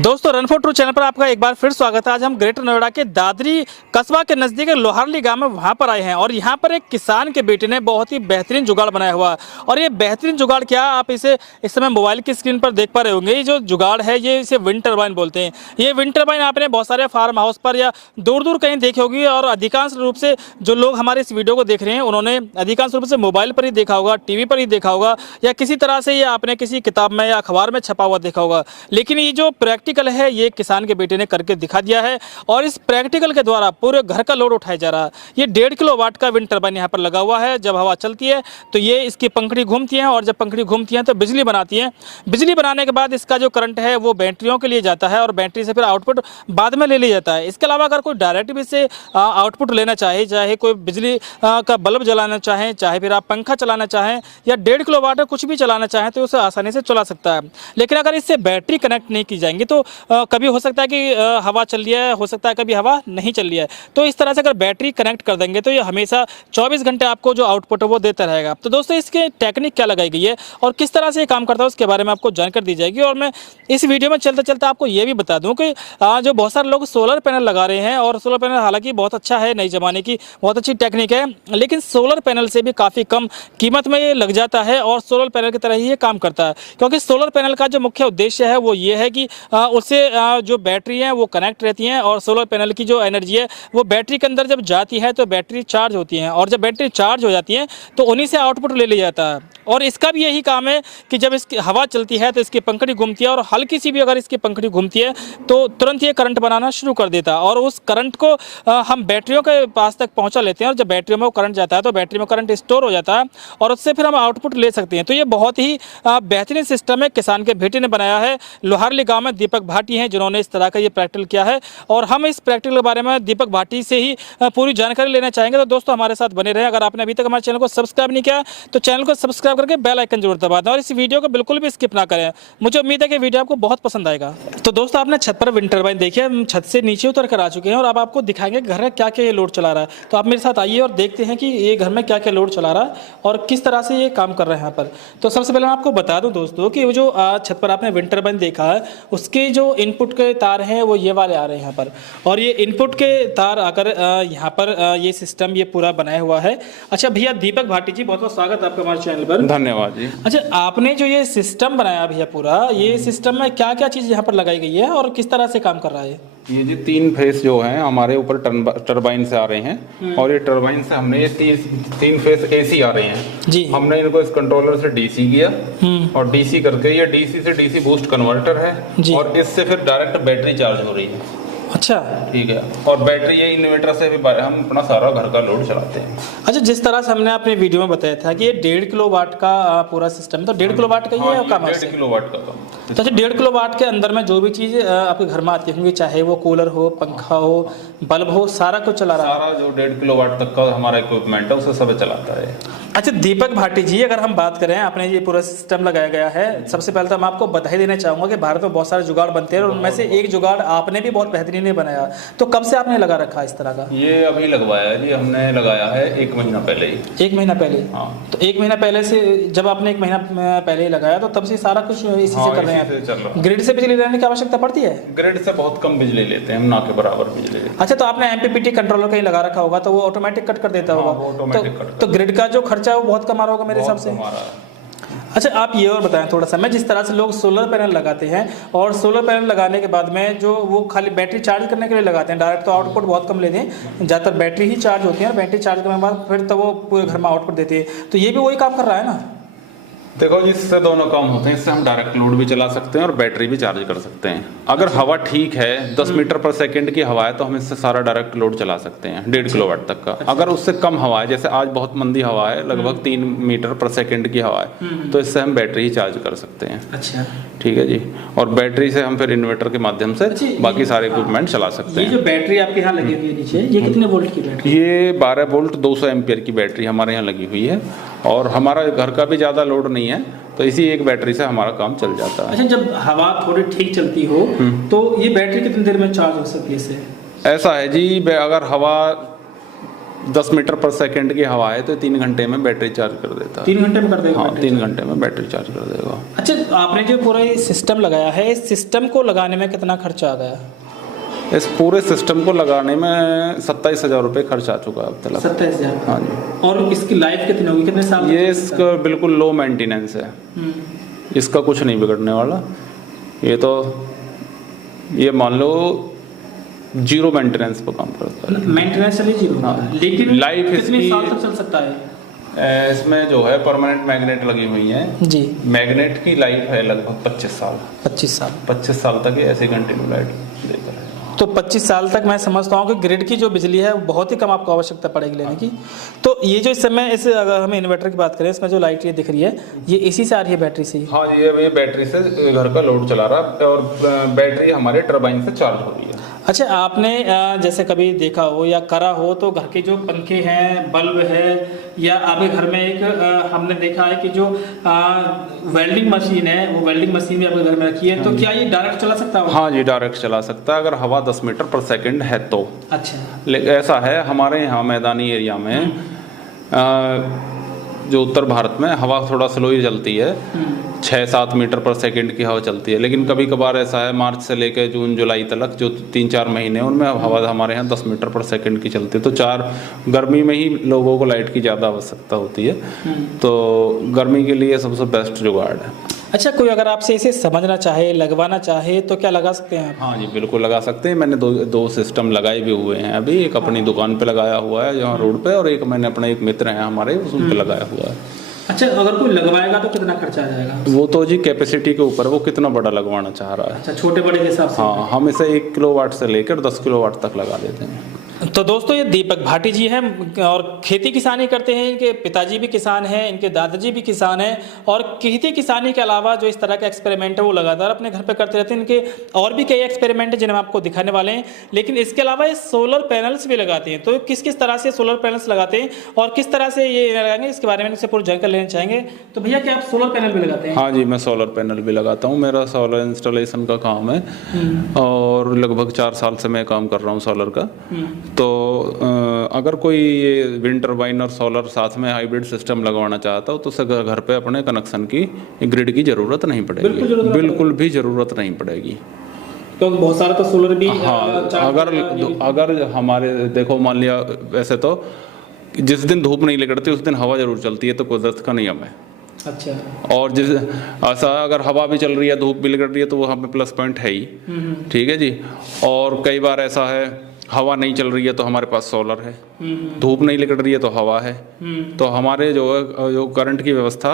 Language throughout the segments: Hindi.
दोस्तों रन फॉर ट्रू चैनल पर आपका एक बार फिर स्वागत है। आज हम ग्रेटर नोएडा के दादरी कस्बा के नज़दीक लोहारली गांव में वहां पर आए हैं और यहां पर एक किसान के बेटे ने बहुत ही बेहतरीन जुगाड़ बनाया हुआ है। और ये बेहतरीन जुगाड़ क्या, आप इसे इस समय मोबाइल की स्क्रीन पर देख पा रहे होंगे। ये जो जुगाड़ है ये इसे विंड टर्बाइन बोलते हैं। ये विंड टर्बाइन आपने बहुत सारे फार्म हाउस पर या दूर दूर कहीं देखी होगी और अधिकांश रूप से जो लोग हमारे इस वीडियो को देख रहे हैं उन्होंने अधिकांश रूप से मोबाइल पर ही देखा होगा, टीवी पर ही देखा होगा या किसी तरह से ये आपने किसी किताब में या अखबार में छपा हुआ देखा होगा। लेकिन ये जो प्रैक्टिकल है ये किसान के बेटे ने करके दिखा दिया है और इस प्रैक्टिकल के द्वारा पूरे घर का लोड उठाया जा रहा है। ये 1.5 किलोवाट का विंड टर्बाइन यहाँ पर लगा हुआ है। जब हवा चलती है तो ये इसकी पंखड़ी घूमती है और जब पंखड़ी घूमती है तो बिजली बनाती है। बिजली बनाने के बाद इसका जो करंट है वो बैटरियों के लिए जाता है और बैटरी से फिर आउटपुट बाद में ले लिया जाता है। इसके अलावा अगर कोई डायरेक्ट भी इससे आउटपुट लेना चाहे, चाहे कोई बिजली का बल्ब जलाना चाहें, चाहे फिर आप पंखा चलाना चाहें या 1.5 किलोवाट कुछ भी चलाना चाहें तो उसे आसानी से चला सकता है। लेकिन अगर इससे बैटरी कनेक्ट नहीं की जाएंगी तो कभी हो सकता है कि हवा चल रही है, हो सकता है कभी हवा नहीं चल रही है। तो इस तरह से अगर बैटरी कनेक्ट कर देंगे तो ये हमेशा 24 घंटे आपको जो आउटपुट है वो देता रहेगा। तो दोस्तों इसके टेक्निक क्या लगाई गई है और किस तरह से ये काम करता है उसके बारे में आपको जानकारी दी जाएगी। और मैं इस वीडियो में चलते चलते आपको ये भी बता दूं कि जो बहुत सारे लोग सोलर पैनल लगा रहे हैं और सोलर पैनल हालांकि बहुत अच्छा है, नई ज़माने की बहुत अच्छी टेक्निक है, लेकिन सोलर पैनल से भी काफ़ी कम कीमत में ये लग जाता है और सोलर पैनल की तरह ही ये काम करता है। क्योंकि सोलर पैनल का जो मुख्य उद्देश्य है वो ये है कि उससे जो बैटरी है वो कनेक्ट रहती हैं और सोलर पैनल की जो एनर्जी है वो बैटरी के अंदर जब जाती है तो बैटरी चार्ज होती है और जब बैटरी चार्ज हो जाती है तो उन्हीं से आउटपुट ले लिया जाता है। और इसका भी यही काम है कि जब इसकी हवा चलती है तो इसकी पंखड़ी घूमती है और हल्की सी भी अगर इसकी पंखड़ी घूमती है तो तुरंत ये करंट बनाना शुरू कर देता है और उस करंट को हम बैटरियों के पास तक पहुंचा लेते हैं और जब बैटरियों में वो करंट जाता है तो बैटरी में करंट स्टोर हो जाता है और उससे फिर हम आउटपुट ले सकते हैं। तो ये बहुत ही बेहतरीन सिस्टम है, किसान के बेटे ने बनाया है। लोहारली गाँव में दीपक भाटी हैं जिन्होंने इस तरह का ये प्रैक्टिकल किया है और हम इस प्रैक्टिकल के बारे में दीपक भाटी से ही पूरी जानकारी लेना चाहेंगे। तो दोस्तों हमारे साथ बने रहें। अगर आपने अभी तक हमारे चैनल को सब्सक्राइब नहीं किया तो चैनल को सब्सक्राइब करके बेल आइकन जरूर दबा दें और इस वीडियो को बिल्कुल भी स्किप ना करें। मुझे उम्मीद है कि वीडियो आपको बहुत पसंद आएगा। तो दोस्तों आपने छत पर विंड टर्बाइन देखी है, हम छत से नीचे उतर कर आ चुके हैं और अब आपको दिखाएंगे घर में क्या क्या ये लोड चला रहा है। तो आप मेरे साथ आइए और देखते हैं कि ये घर में क्या क्या लोड चला रहा है और किस तरह से ये काम कर रहे हैं यहाँ पर। तो सबसे पहले मैं आपको बता दूं दोस्तों कि वो जो छत पर आपने विंड टर्बाइन देखा है उसके जो इनपुट के तार हैं वो ये वाले आ रहे हैं यहाँ पर और ये इनपुट के तार आकर यहाँ पर ये सिस्टम ये पूरा बनाया हुआ है। अच्छा भैया दीपक भाटी जी, बहुत बहुत स्वागत आपका हमारे चैनल पर। धन्यवाद जी। अच्छा आपने जो ये सिस्टम बनाया भैया पूरा, ये सिस्टम में क्या क्या चीज़ यहाँ पर लगाई गई है और किस तरह से काम कर रहा है? ये जी 3 फेस जो हैं हमारे ऊपर टरबाइन से आ रहे हैं और ये टरबाइन से हमने ये 3 फेस एसी आ रहे हैं जी। हमने इनको इस कंट्रोलर से डीसी किया और डीसी करके ये डीसी से डीसी बूस्ट कन्वर्टर है और इससे फिर डायरेक्ट बैटरी चार्ज हो रही है। अच्छा ठीक है। और बैटरी ये इन्वर्टर से भी हम अपना सारा घर का लोड चलाते हैं। अच्छा जिस तरह से हमने अपने वीडियो में बताया था कि ये 1.5 किलोवाट का पूरा सिस्टम, तो 1.5 किलोवाट का ही है काम? 1.5 किलोवाट का काम। तो अच्छा 1.5 किलोवाट के अंदर में जो भी चीज़ आपके घर में आती होंगी, चाहे वो कूलर हो, पंखा हो, बल्ब हो, सारा कुछ चला रहा है? सारा जो 1.5 किलोवाट तक का हमारा इक्विपमेंट है उसे सब चलाता है। अच्छा दीपक भाटी जी, अगर हम बात करें आपने ये पूरा सिस्टम लगाया गया है, सबसे पहले तो मैं आपको बधाई देना चाहूँगा कि भारत में बहुत सारे जुगाड़ बनते हैं और उनमें से एक जुगाड़ आपने भी बहुत बेहतरीन बनाया। तो कब से आपने लगा रखा है इस तरह का? ये अभी लगवाया है जी, हमने लगाया है 1 महीना पहले ही। 1 महीना पहले? हाँ। तो 1 महीना पहले से, जब आपने 1 महीना पहले ही लगाया तो तब से सारा कुछ इसी से कर रहे हैं? ग्रिड से बिजली लेने की आवश्यकता पड़ती है? ग्रिड से बहुत कम बिजली लेते हैं हम, ना के बराबर बिजली लेते हैं। अच्छा तो आपने एमपीपीटी कंट्रोलर कहीं लगा रखा होगा तो वो ऑटोमेटिक कट कर देता होगा। तो ग्रिड का जो खर्चा है वो बहुत कम आ रहा होगा मेरे हिसाब से। अच्छा आप ये और बताएं थोड़ा सा, मैं जिस तरह से लोग सोलर पैनल लगाते हैं और सोलर पैनल लगाने के बाद में जो वो खाली बैटरी चार्ज करने के लिए लगाते हैं, डायरेक्ट तो आउटपुट बहुत कम लेते हैं, ज़्यादातर बैटरी ही चार्ज होती है और बैटरी चार्ज करने के बाद फिर तो वो पूरे घर में आउटपुट देती है। तो ये भी वही काम कर रहा है ना? देखो जी, इससे दोनों काम होते हैं। इससे हम डायरेक्ट लोड भी चला सकते हैं और बैटरी भी चार्ज कर सकते हैं। अगर हवा ठीक है, 10 मीटर पर सेकंड की हवा है तो हम इससे सारा डायरेक्ट लोड चला सकते हैं 1.5 किलोवाट तक का। अगर उससे कम हवा है, जैसे आज बहुत मंदी हवा है, लगभग 3 मीटर पर सेकंड की हवा है, तो इससे हम बैटरी ही चार्ज कर सकते हैं। अच्छा ठीक है जी। और बैटरी से हम फिर इन्वर्टर के माध्यम से बाकी सारे इक्विपमेंट चला सकते हैं। ये जो बैटरी आपके यहाँ लगी हुई है नीचे, ये कितने वोल्ट की बैटरी? ये 12 वोल्ट 200 एम्पियर की बैटरी हमारे यहाँ लगी हुई है और हमारा घर का भी ज़्यादा लोड नहीं है तो इसी एक बैटरी से हमारा काम चल जाता है। अच्छा जब हवा थोड़ी ठीक चलती हो तो ये बैटरी कितनी देर में चार्ज हो सकती है इससे? ऐसा है जी, अगर हवा 10 मीटर पर सेकंड की हवा है तो 3 घंटे में बैटरी चार्ज कर देता है। 3 घंटे में कर देगा? हाँ, 3 घंटे में बैटरी चार्ज कर देगा। अच्छा, आपने जो पूरा ये सिस्टम लगाया है, इस सिस्टम को लगाने में कितना खर्चा आ गया? इस पूरे सिस्टम को लगाने में 27,000 रुपये खर्च आ चुका है अब तक। 27,000? हाँ जी। और इसकी लाइफ कितनी होगी, कितने साल? ये इसका बिल्कुल लो मेंटेनेंस है, इसका कुछ नहीं बिगड़ने वाला। ये तो ये मान लो 0 मेंटेनेंस पर काम करता है। मेंटेनेंस चलिए 0। हाँ। लेकिन लाइफ कितने साल इसकी तक चल सकता है? इसमें जो है परमानेंट मैग्नेट लगी हुई है जी। मैग्नेट की लाइफ है लगभग 25 साल। 25 साल? 25 साल तक ये ऐसे कंटिन्यू लाइट देता है। तो 25 साल तक मैं समझता हूँ कि ग्रिड की जो बिजली है वो बहुत ही कम आपको आवश्यकता पड़ेगी लेने की। तो ये जो इस समय इस अगर हम इन्वर्टर की बात करें, इसमें जो लाइट ये दिख रही है, ये इसी से आ रही है, बैटरी से ही? हाँ, ये बैटरी से घर का लोड चला रहा है और बैटरी हमारे टरबाइन से चार्ज हो रही है। अच्छा, आपने जैसे कभी देखा हो या करा हो तो घर के जो पंखे हैं, बल्ब है, या आपके घर में एक हमने देखा है कि जो वेल्डिंग मशीन है, वो वेल्डिंग मशीन भी आपके घर में रखी है, तो क्या ये डायरेक्ट चला सकता है? हाँ जी, डायरेक्ट चला सकता है अगर हवा 10 मीटर पर सेकंड है तो। अच्छा। लेकिन ऐसा है हमारे यहाँ मैदानी एरिया में जो उत्तर भारत में हवा थोड़ा स्लो ही चलती है, 6-7 मीटर पर सेकंड की हवा चलती है। लेकिन कभी कभार ऐसा है मार्च से लेकर जून जुलाई तक जो 3-4 महीने उनमें हवा हमारे यहाँ 10 मीटर पर सेकंड की चलती है। तो गर्मी में ही लोगों को लाइट की ज़्यादा आवश्यकता होती है, तो गर्मी के लिए सबसे बेस्ट जुगाड़ है। अच्छा, कोई अगर आपसे इसे समझना चाहे, लगवाना चाहे तो क्या लगा सकते हैं आप? हाँ जी, बिल्कुल लगा सकते हैं। मैंने दो सिस्टम लगाए भी हुए हैं अभी। एक अपनी दुकान पे लगाया हुआ है जहाँ रोड पे, और एक मैंने अपने एक मित्र हैं हमारे उन पे लगाया हुआ है। अच्छा, अगर कोई लगवाएगा तो कितना खर्चा आ जाएगा? वो तो जी कैपेसिटी के ऊपर, वो कितना बड़ा लगवाना चाह रहा है। अच्छा, छोटे बड़े के हिसाब से? हाँ, हम इसे 1 किलोवाट से लेकर 10 किलोवाट तक लगा देते हैं। तो दोस्तों, ये दीपक भाटी जी हैं और खेती किसानी करते हैं। इनके पिताजी भी किसान हैं, इनके दादाजी भी किसान हैं, और खेती किसानी के अलावा जो इस तरह का एक्सपेरिमेंट है वो लगातार अपने घर पे करते रहते हैं। इनके और भी कई एक्सपेरिमेंट हैं जिन्हें हम आपको दिखाने वाले हैं, लेकिन इसके अलावा ये सोलर पैनल्स भी लगाते हैं। तो किस किस तरह से सोलर पैनल्स लगाते हैं और किस तरह से ये लगाएंगे, इसके बारे में इनसे पूरी जानकारी लेना चाहेंगे। तो भैया, क्या आप सोलर पैनल भी लगाते हैं? हाँ जी, मैं सोलर पैनल भी लगाता हूँ। मेरा सोलर इंस्टॉलेशन का काम है और लगभग 4 साल से मैं काम कर रहा हूँ सोलर का। तो अगर कोई ये विंड टर्बाइन और सोलर साथ में हाइब्रिड सिस्टम लगवाना चाहता हो तो उसे घर पे अपने कनेक्शन की ग्रिड की जरूरत नहीं पड़ेगी, बिल्कुल भी जरूरत नहीं पड़ेगी। क्योंकि बहुत सारा तो सोलर भी हाँ, अगर हमारे देखो, मान लिया वैसे तो जिस दिन धूप नहीं निकलती उस दिन हवा जरूर चलती है, तो कुदरत का नियम है। अच्छा। और जिस ऐसा अगर हवा भी चल रही है, धूप भी निकल रही है, तो वो हमें प्लस पॉइंट है ही। ठीक है जी। और कई बार ऐसा है हवा नहीं चल रही है तो हमारे पास सोलर है, धूप नहीं निकल रही है तो हवा है, तो हमारे जो करंट की व्यवस्था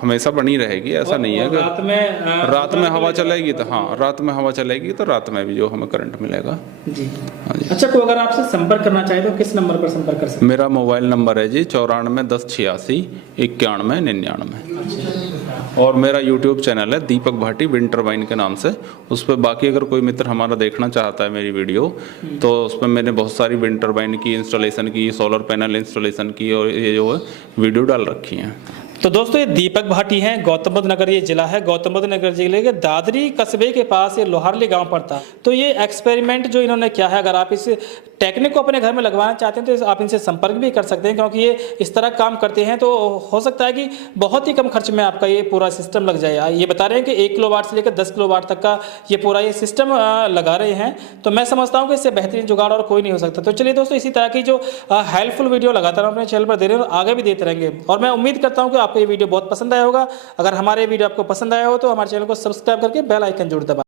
हमेशा बनी रहेगी। ऐसा नहीं है कि रात में हवा चलेगी तो हाँ, रात में हवा चलेगी तो रात में भी जो हमें करंट मिलेगा जी। हाँ जी। अच्छा, कोई अगर आपसे संपर्क करना चाहे तो किस नंबर पर संपर्क कर सकते हैं? मेरा मोबाइल नंबर है जी 94 10 86 91 99। और मेरा यूट्यूब चैनल है दीपक भाटी विंड टर्बाइन के नाम से। उस पर बाकी अगर कोई मित्र हमारा देखना चाहता है मेरी वीडियो, तो उस पर मैंने बहुत सारी विंड टर्बाइन की इंस्टॉलेशन की, सोलर पैनल इंस्टॉलेशन की, और ये जो है वीडियो डाल रखी हैं। तो दोस्तों, ये दीपक भाटी हैं, गौतम बुद्ध नगर ये जिला है, गौतम बुद्ध नगर जिले के दादरी कस्बे के पास ये लोहारली गांव पड़ता है। तो ये एक्सपेरिमेंट जो इन्होंने किया है, अगर आप इस टेक्निक को अपने घर में लगवाना चाहते हैं तो आप इनसे संपर्क भी कर सकते हैं, क्योंकि ये इस तरह काम करते हैं। तो हो सकता है कि बहुत ही कम खर्च में आपका ये पूरा सिस्टम लग जाए। ये बता रहे हैं कि 1 किलोवाट से लेकर 10 किलोवाट तक का ये पूरा ये सिस्टम लगा रहे हैं। तो मैं समझता हूँ कि इससे बेहतरीन जुगाड़ और कोई नहीं हो सकता। तो चलिए दोस्तों, इसी तरह की जो हेल्पफुल वीडियो लगातार अपने चैनल पर दे रहे हैं और आगे भी देते रहेंगे। और मैं उम्मीद करता हूँ कि आपको ये वीडियो बहुत पसंद आया होगा। अगर हमारे वीडियो आपको पसंद आया हो तो हमारे चैनल को सब्सक्राइब करके बेल आइकन जरूर दबाएं।